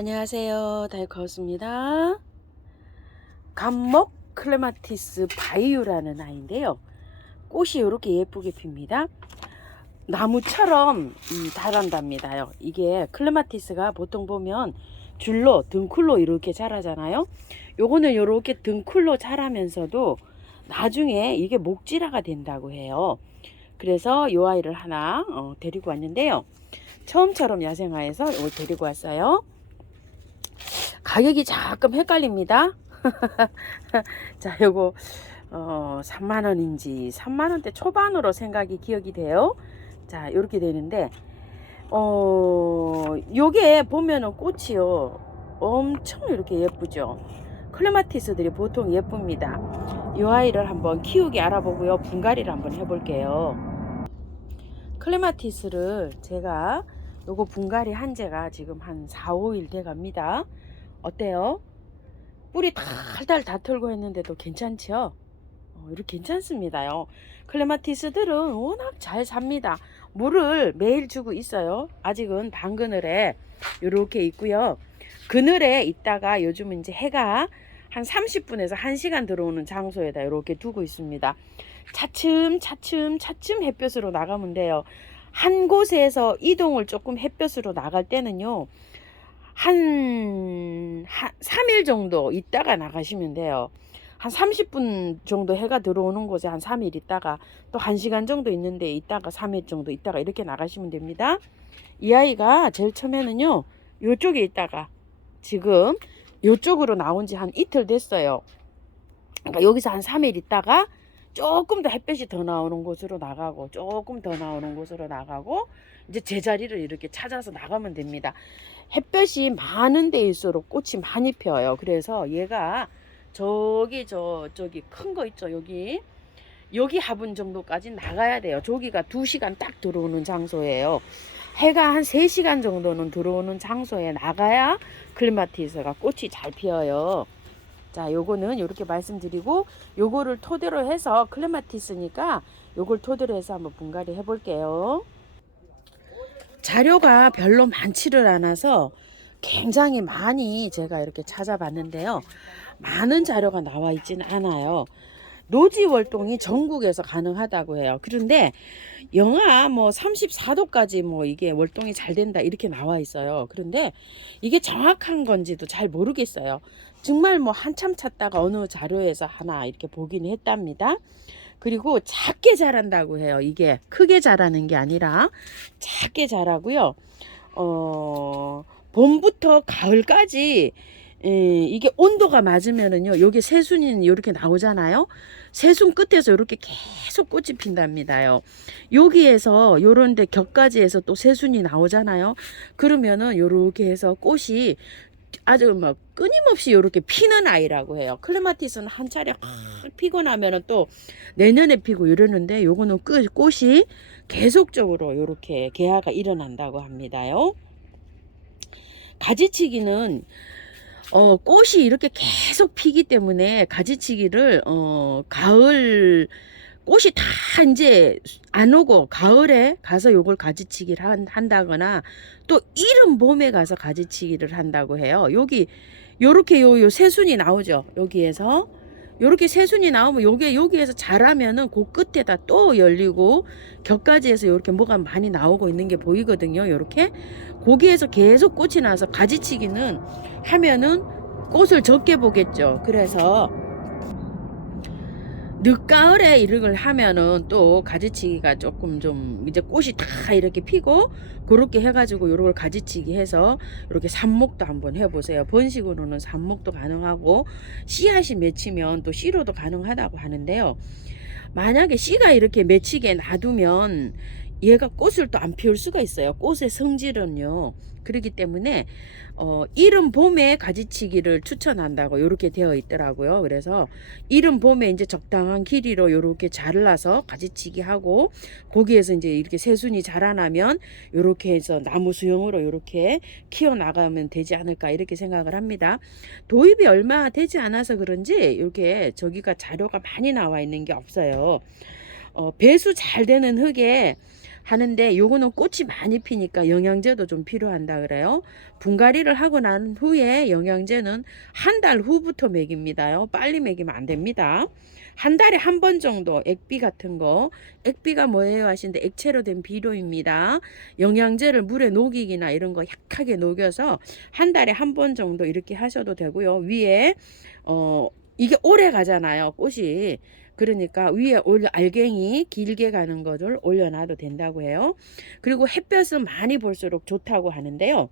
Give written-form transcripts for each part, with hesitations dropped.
안녕하세요, 다이커스입니다. 감목 클레마티스 바이유라는 아이인데요. 꽃이 이렇게 예쁘게 핍니다. 나무처럼 자란답니다요. 이게 클레마티스가 보통 보면 줄로 등쿨로 이렇게 자라잖아요. 요거는 이렇게 등쿨로 자라면서도 나중에 이게 목지라가 된다고 해요. 그래서 요 아이를 하나 데리고 왔는데요. 처음처럼 야생화에서 이걸 데리고 왔어요. 가격이 조금 헷갈립니다. 자, 요거 3만원인지 3만원대 초반으로 생각이 기억이 돼요. 자, 요렇게 되는데 요게 보면은 꽃이요 엄청 이렇게 예쁘죠. 클레마티스들이 보통 예쁩니다. 요 아이를 한번 키우기 알아보고요, 분갈이를 한번 해볼게요. 클레마티스를 제가 요거 분갈이 한 지가 지금 한 4, 5일 돼 갑니다. 어때요? 뿌리 달달 다 털고 했는데도 괜찮죠? 이렇게 괜찮습니다요. 클레마티스들은 워낙 잘 삽니다. 물을 매일 주고 있어요. 아직은 반그늘에 이렇게 있고요. 그늘에 있다가 요즘은 이제 해가 한 30분에서 1시간 들어오는 장소에다 이렇게 두고 있습니다. 차츰 햇볕으로 나가면 돼요. 한 곳에서 이동을 조금 햇볕으로 나갈 때는요, 한 3일 정도 있다가 나가시면 돼요. 한 30분 정도 해가 들어오는 곳에 한 3일 있다가 또 1시간 정도 있는데 있다가 3일 정도 있다가 이렇게 나가시면 됩니다. 이 아이가 제일 처음에는요, 요쪽에 있다가 지금 요쪽으로 나온 지 한 이틀 됐어요. 그러니까 여기서 한 3일 있다가 조금 더 햇볕이 더 나오는 곳으로 나가고 조금 더 나오는 곳으로 나가고 이제 제자리를 이렇게 찾아서 나가면 됩니다. 햇볕이 많은 데일수록 꽃이 많이 펴요. 그래서 얘가 저기 큰 거 있죠, 여기 화분 정도까지 나가야 돼요. 저기가 2시간 딱 들어오는 장소예요. 해가 한 3시간 정도는 들어오는 장소에 나가야 클레마티스가 꽃이 잘 피어요. 자, 요거는 이렇게 말씀드리고, 요거를 토대로 해서 클레마티스니까 요걸 토대로 해서 한번 분갈이 해볼게요. 자료가 별로 많지를 않아서 굉장히 많이 제가 이렇게 찾아봤는데요. 많은 자료가 나와 있지는 않아요. 노지 월동이 전국에서 가능하다고 해요. 그런데 영하 뭐 34도까지 뭐 이게 월동이 잘 된다 이렇게 나와 있어요. 그런데 이게 정확한 건지도 잘 모르겠어요. 정말 뭐 한참 찾다가 어느 자료에서 하나 이렇게 보긴 했답니다. 그리고 작게 자란다고 해요. 이게 크게 자라는 게 아니라 작게 자라고요. 봄부터 가을까지 이게 온도가 맞으면은요, 여기 새순이 이렇게 나오잖아요. 새순 끝에서 이렇게 계속 꽃이 핀답니다요. 여기에서 요런데 격가지에서 또 새순이 나오잖아요. 그러면은 요렇게 해서 꽃이 아주 막 끊임없이 이렇게 피는 아이라고 해요. 클레마티스는 한 차례 확 피고 나면은 또 내년에 피고 이러는데, 요거는 꽃이 계속적으로 이렇게 개화가 일어난다고 합니다요. 가지치기는 꽃이 이렇게 계속 피기 때문에 가지치기를 가을 꽃이 다 이제 안 오고 가을에 가서 요걸 가지치기를 한다거나 또 이른 봄에 가서 가지치기를 한다고 해요. 여기 요렇게 요 새순이 나오죠. 여기에서 요렇게 새순이 나오면 여기에서 자라면은 그 끝에다 또 열리고 격가지에서 요렇게 뭐가 많이 나오고 있는 게 보이거든요. 요렇게 거기에서 계속 꽃이 나서 가지치기는 하면은 꽃을 적게 보겠죠. 그래서 늦가을에 이런 걸 하면은 또 가지치기가 조금 좀 이제 꽃이 다 이렇게 피고 그렇게 해가지고 요걸 가지치기 해서 이렇게 삽목도 한번 해보세요. 번식으로는 삽목도 가능하고 씨앗이 맺히면 또 씨로도 가능하다고 하는데요. 만약에 씨가 이렇게 맺히게 놔두면 얘가 꽃을 또 안 피울 수가 있어요. 꽃의 성질은요. 그렇기 때문에 이른 봄에 가지치기를 추천한다고 이렇게 되어 있더라고요. 그래서 이른 봄에 이제 적당한 길이로 이렇게 잘라서 가지치기 하고 거기에서 이제 이렇게 새순이 자라나면 이렇게 해서 나무 수용으로 이렇게 키워 나가면 되지 않을까 이렇게 생각을 합니다. 도입이 얼마 되지 않아서 그런지 이렇게 저기가 자료가 많이 나와 있는 게 없어요. 배수 잘 되는 흙에 하는데 요거는 꽃이 많이 피니까 영양제도 좀 필요한다 그래요. 분갈이를 하고 난 후에 영양제는 한 달 후부터 먹입니다요. 빨리 먹이면 안 됩니다. 한 달에 한 번 정도 액비 같은 거, 액비가 뭐예요 하시는데 액체로 된 비료입니다. 영양제를 물에 녹이기나 이런 거 약하게 녹여서 한 달에 한 번 정도 이렇게 하셔도 되고요. 위에 이게 오래 가잖아요, 꽃이. 그러니까 위에 알갱이 길게 가는 것을 올려놔도 된다고 해요. 그리고 햇볕은 많이 볼수록 좋다고 하는데요.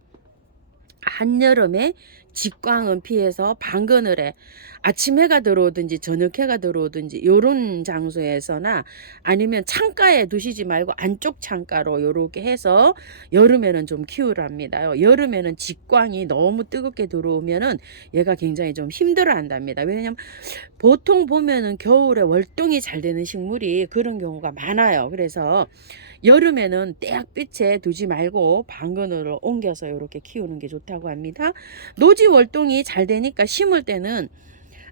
한여름에 직광은 피해서 방그늘에 아침 해가 들어오든지 저녁 해가 들어오든지 요런 장소에서나 아니면 창가에 두시지 말고 안쪽 창가로 요렇게 해서 여름에는 좀 키우랍니다. 여름에는 직광이 너무 뜨겁게 들어오면은 얘가 굉장히 좀 힘들어 한답니다. 왜냐면 보통 보면은 겨울에 월동이 잘 되는 식물이 그런 경우가 많아요. 그래서 여름에는 떼약빛에 두지 말고 방건으로 옮겨서 이렇게 키우는 게 좋다고 합니다. 노지 월동이 잘 되니까 심을 때는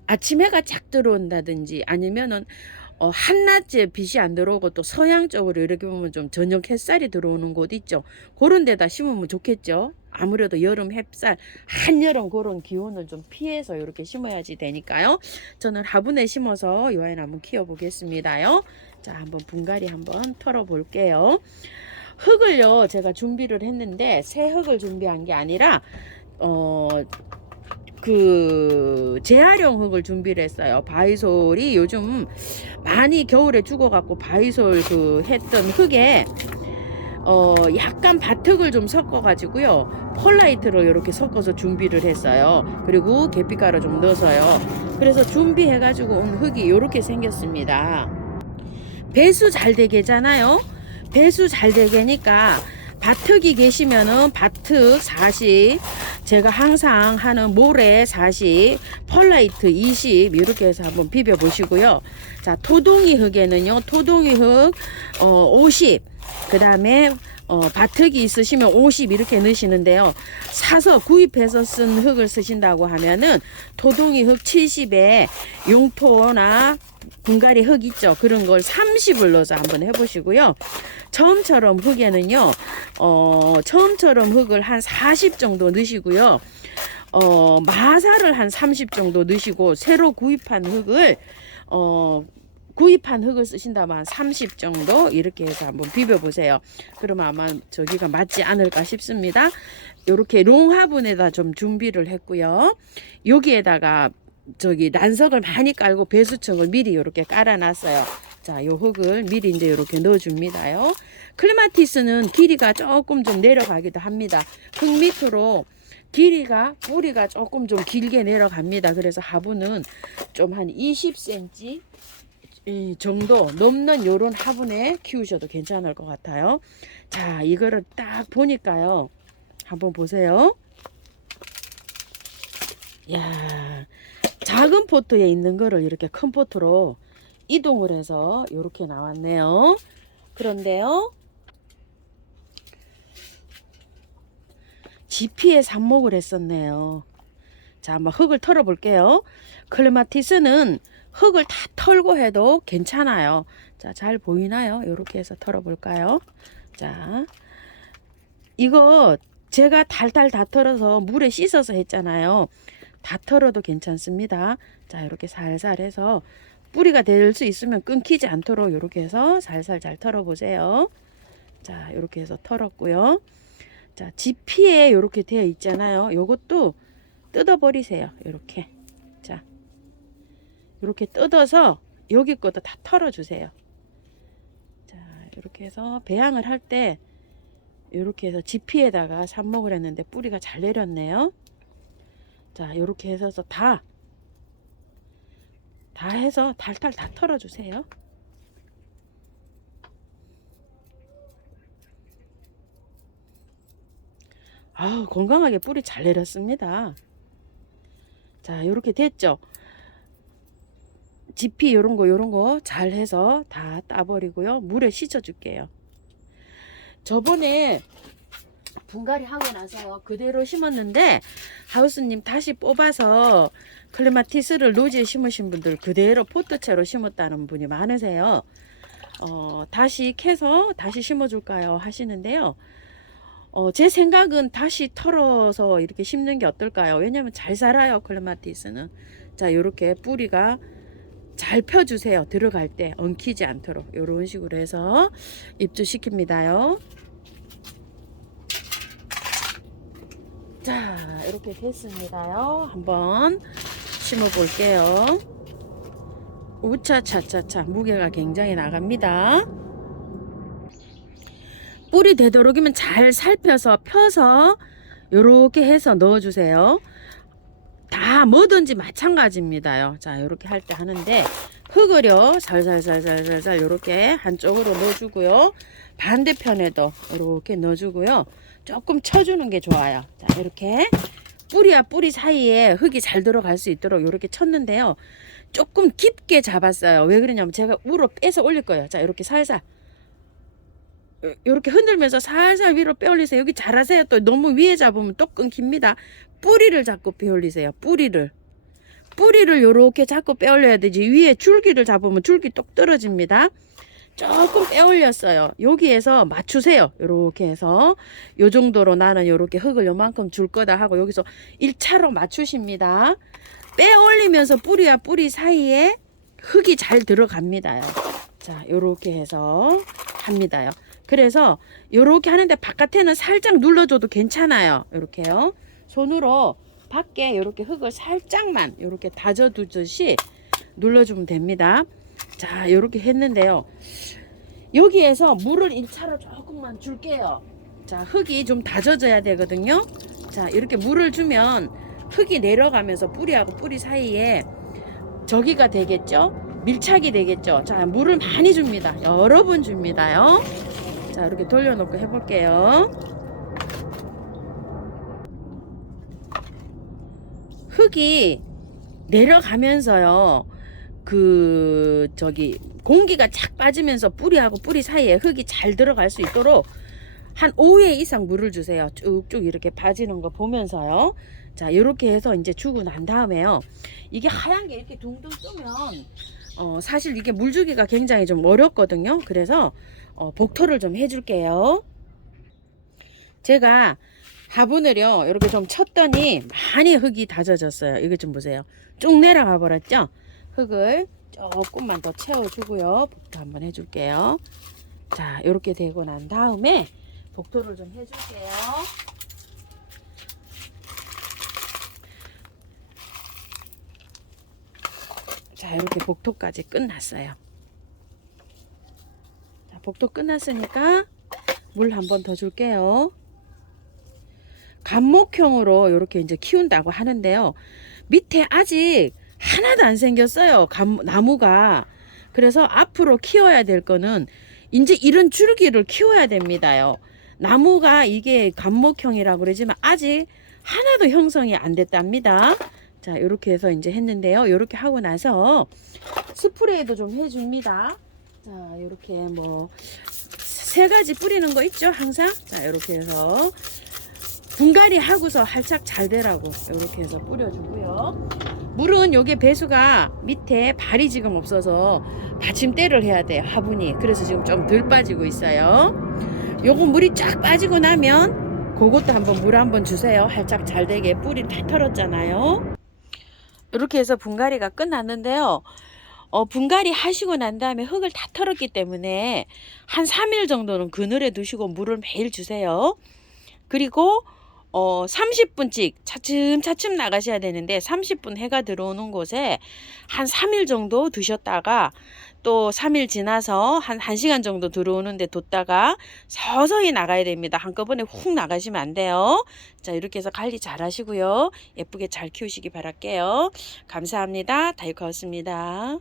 아침 해가 쫙 들어온다든지 아니면은 한낮에 빛이 안 들어오고 또 서양 쪽으로 이렇게 보면 좀 저녁 햇살이 들어오는 곳 있죠. 그런 데다 심으면 좋겠죠. 아무래도 여름 햇살, 한여름 그런 기온을 좀 피해서 이렇게 심어야지 되니까요. 저는 화분에 심어서 이 아이는 한번 키워보겠습니다. 자, 한번 분갈이 한번 털어 볼게요. 흙을요, 제가 준비를 했는데 새 흙을 준비한 게 아니라 재활용 흙을 준비를 했어요. 바이솔이 요즘 많이 겨울에 죽어갖고 바이솔 했던 흙에 약간 밭흙을 좀 섞어가지고요. 펄라이트를 이렇게 섞어서 준비를 했어요. 그리고 계피가루 좀 넣어서요. 그래서 준비해가지고 온 흙이 이렇게 생겼습니다. 배수 잘 되게잖아요. 배수 잘 되게니까 밭흙이 계시면은 밭흙 40, 제가 항상 하는 모래 40, 펄라이트 20 이렇게 해서 한번 비벼 보시고요. 자, 토동이 흙에는요, 토동이 흙 50, 그 다음에 밭흙이 있으시면 50 이렇게 넣으시는데요. 사서 구입해서 쓴 흙을 쓰신다고 하면은 토동이 흙 70에 용토나 분갈이 흙 있죠. 그런 걸 30을 넣어서 한번 해보시고요. 처음처럼 흙에는요, 처음처럼 흙을 한 40 정도 넣으시고요. 마사를 한 30 정도 넣으시고, 새로 구입한 흙을, 쓰신다면 한 30 정도 이렇게 해서 한번 비벼보세요. 그러면 아마 저기가 맞지 않을까 싶습니다. 이렇게 롱화분에다 좀 준비를 했고요. 여기에다가 난석을 많이 깔고 배수청을 미리 이렇게 깔아놨어요. 자, 요 흙을 미리 이제 이렇게 넣어줍니다요. 클레마티스는 길이가 조금 좀 내려가기도 합니다. 흙 밑으로 뿌리가 조금 좀 길게 내려갑니다. 그래서 화분은 좀 한 20cm 정도 넘는 요런 화분에 키우셔도 괜찮을 것 같아요. 자, 이거를 딱 보니까요. 한번 보세요. 야, 작은 포트에 있는 거를 이렇게 큰 포트로 이동을 해서 이렇게 나왔네요. 그런데요, 지피에 삽목을 했었네요. 자, 한번 흙을 털어 볼게요. 클레마티스는 흙을 다 털고 해도 괜찮아요. 자, 잘 보이나요? 이렇게 해서 털어 볼까요? 자, 이거 제가 달달 다 털어서 물에 씻어서 했잖아요. 다 털어도 괜찮습니다. 자, 이렇게 살살 해서 뿌리가 될 수 있으면 끊기지 않도록 이렇게 해서 살살 잘 털어 보세요. 자, 이렇게 해서 털었고요. 자, 지피에 이렇게 되어 있잖아요. 요것도 뜯어 버리세요. 이렇게. 자, 이렇게 뜯어서 여기 것도 다 털어 주세요. 자, 이렇게 해서 배양을 할 때 이렇게 해서 지피에다가 삽목을 했는데 뿌리가 잘 내렸네요. 자, 이렇게 해서 다 해서 달달 다 털어 주세요. 아, 건강하게 뿌리 잘 내렸습니다. 자, 이렇게 됐죠. 지피 요런 거 잘 해서 다 따버리고요. 물에 씻어 줄게요. 저번에 분갈이 하고 나서 그대로 심었는데 하우스님 다시 뽑아서 클레마티스를 노지에 심으신 분들 그대로 포트채로 심었다는 분이 많으세요. 다시 캐서 다시 심어줄까요 하시는데요. 제 생각은 다시 털어서 이렇게 심는 게 어떨까요? 왜냐면 잘 자라요, 클레마티스는. 자, 요렇게 뿌리가 잘 펴주세요. 들어갈 때 엉키지 않도록 요런 식으로 해서 입주시킵니다요. 자, 이렇게 됐습니다요. 한번 심어 볼게요. 우차차차차 무게가 굉장히 나갑니다. 뿌리 되도록이면 잘 살펴서 펴서 요렇게 해서 넣어주세요. 다 뭐든지 마찬가지입니다요. 자, 요렇게 할 때 하는데 흙을요 살살살살살살 요렇게 한쪽으로 넣어주고요. 반대편에도 요렇게 넣어주고요. 조금 쳐주는 게 좋아요. 자, 이렇게 뿌리와 뿌리 사이에 흙이 잘 들어갈 수 있도록 요렇게 쳤는데요. 조금 깊게 잡았어요. 왜 그러냐면 제가 우로 빼서 올릴 거예요. 자, 이렇게 살살 이렇게 흔들면서 살살 위로 빼올리세요. 여기 잘하세요. 또 너무 위에 잡으면 또 끊깁니다. 뿌리를 잡고 빼올리세요. 뿌리를 요렇게 잡고 빼올려야 되지. 위에 줄기를 잡으면 줄기 똑 떨어집니다. 조금 빼올렸어요. 여기에서 맞추세요. 요렇게 해서 요 정도로 나는 요렇게 흙을 요만큼 줄 거다 하고 여기서 1차로 맞추십니다. 빼올리면서 뿌리와 뿌리 사이에 흙이 잘 들어갑니다요. 자, 요렇게 해서 합니다요. 그래서 요렇게 하는데 바깥에는 살짝 눌러줘도 괜찮아요. 요렇게요. 손으로 밖에 이렇게 흙을 살짝만 이렇게 다져두듯이 눌러주면 됩니다. 자, 이렇게 했는데요. 여기에서 물을 1차로 조금만 줄게요. 자, 흙이 좀 다져져야 되거든요. 자, 이렇게 물을 주면 흙이 내려가면서 뿌리하고 뿌리 사이에 저기가 되겠죠? 밀착이 되겠죠? 자, 물을 많이 줍니다. 여러 번 줍니다요. 자, 이렇게 돌려놓고 해볼게요. 흙이 내려가면서요. 공기가 착 빠지면서 뿌리하고 뿌리 사이에 흙이 잘 들어갈 수 있도록 한 5회 이상 물을 주세요. 쭉쭉 이렇게 빠지는 거 보면서요. 자, 이렇게 해서 이제 주고 난 다음에요. 이게 하얀 게 이렇게 둥둥 뜨면 사실 이게 물 주기가 굉장히 좀 어렵거든요. 그래서 복토를 좀 해줄게요. 제가 화분을요 이렇게 좀 쳤더니 많이 흙이 다져졌어요. 이거 좀 보세요. 쭉 내려가 버렸죠. 흙을 조금만 더 채워주고요. 복토 한번 해줄게요. 자, 이렇게 되고 난 다음에 복토를 좀 해줄게요. 자, 이렇게 복토까지 끝났어요. 자, 복토 끝났으니까 물 한 번 더 줄게요. 감목형으로 이렇게 이제 키운다고 하는데요. 밑에 아직 하나도 안 생겼어요. 나무가. 그래서 앞으로 키워야 될 거는 이제 이런 줄기를 키워야 됩니다요. 나무가 이게 감목형이라고 그러지만 아직 하나도 형성이 안 됐답니다. 자, 이렇게 해서 이제 했는데요. 이렇게 하고 나서 스프레이도 좀 해줍니다. 자, 이렇게 뭐 3가지 뿌리는 거 있죠, 항상. 자, 이렇게 해서 분갈이 하고서 활착 잘 되라고 이렇게 해서 뿌려주고요. 물은 요게 배수가 밑에 발이 지금 없어서 받침대를 해야 돼요, 화분이. 그래서 지금 좀 덜 빠지고 있어요. 요거 물이 쫙 빠지고 나면 그것도 한번 물 한번 주세요. 활착 잘 되게. 뿌리 다 털었잖아요. 이렇게 해서 분갈이가 끝났는데요. 분갈이 하시고 난 다음에 흙을 다 털었기 때문에 한 3일 정도는 그늘에 두시고 물을 매일 주세요. 그리고 30분씩 차츰차츰 나가셔야 되는데 30분 해가 들어오는 곳에 한 3일 정도 두셨다가 또 3일 지나서 한 1시간 정도 들어오는데 뒀다가 서서히 나가야 됩니다. 한꺼번에 훅 나가시면 안 돼요. 자, 이렇게 해서 관리 잘 하시고요. 예쁘게 잘 키우시기 바랄게요. 감사합니다. 다이코였습니다.